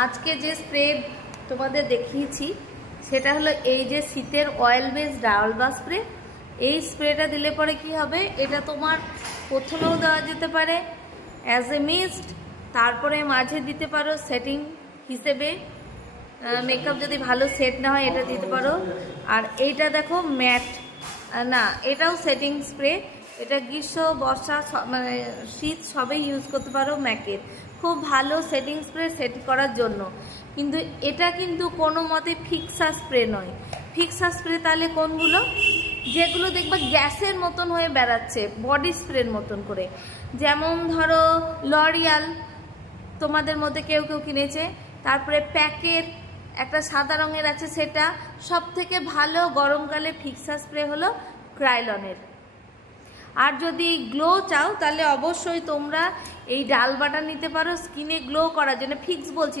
আজকে যে স্প্রে তোমাদের দেখিয়েছি সেটা হলো এই যে শীতের অয়েল বেস ডালবা স্প্রে। এই স্প্রেটা দিলে পরে কি হবে, এটা তোমার প্রথমেও দেওয়া যেতে পারে অ্যাজ এ মিস্ট, তারপরে মাঝে দিতে পারো সেটিং হিসেবে, মেকআপ যদি ভালো সেট না হয় এটা দিতে পারো। আর এইটা দেখো ম্যাট না, এটাও সেটিং স্প্রে। এটা গ্রীষ্ম বর্ষা মানে শীত সবেই ইউজ করতে পারো। ম্যাকের খুব ভালো সেটিং স্প্রে সেট করার জন্য। কিন্তু এটা কিন্তু কোনো মতে ফিক্সা স্প্রে নয়। ফিক্সা স্প্রে তাহলে কোনগুলো, যেগুলো দেখবা গ্যাসের মতন হয়ে বেড়াচ্ছে বডি স্প্রের মতন করে, যেমন ধরো লরিয়াল তোমাদের মধ্যে কেউ কেউ কিনেছে, তারপরে প্যাকের একটা সাদা রঙের আছে, সেটা সব থেকে ভালো গরমকালে ফিক্সা স্প্রে হলো ক্রাইলনের। আর যদি গ্লো চাও তাহলে অবশ্যই তোমরা এই ডালবাটা নিতে পারো স্কিনে গ্লো করার জন্য। ফিক্স বলছি না,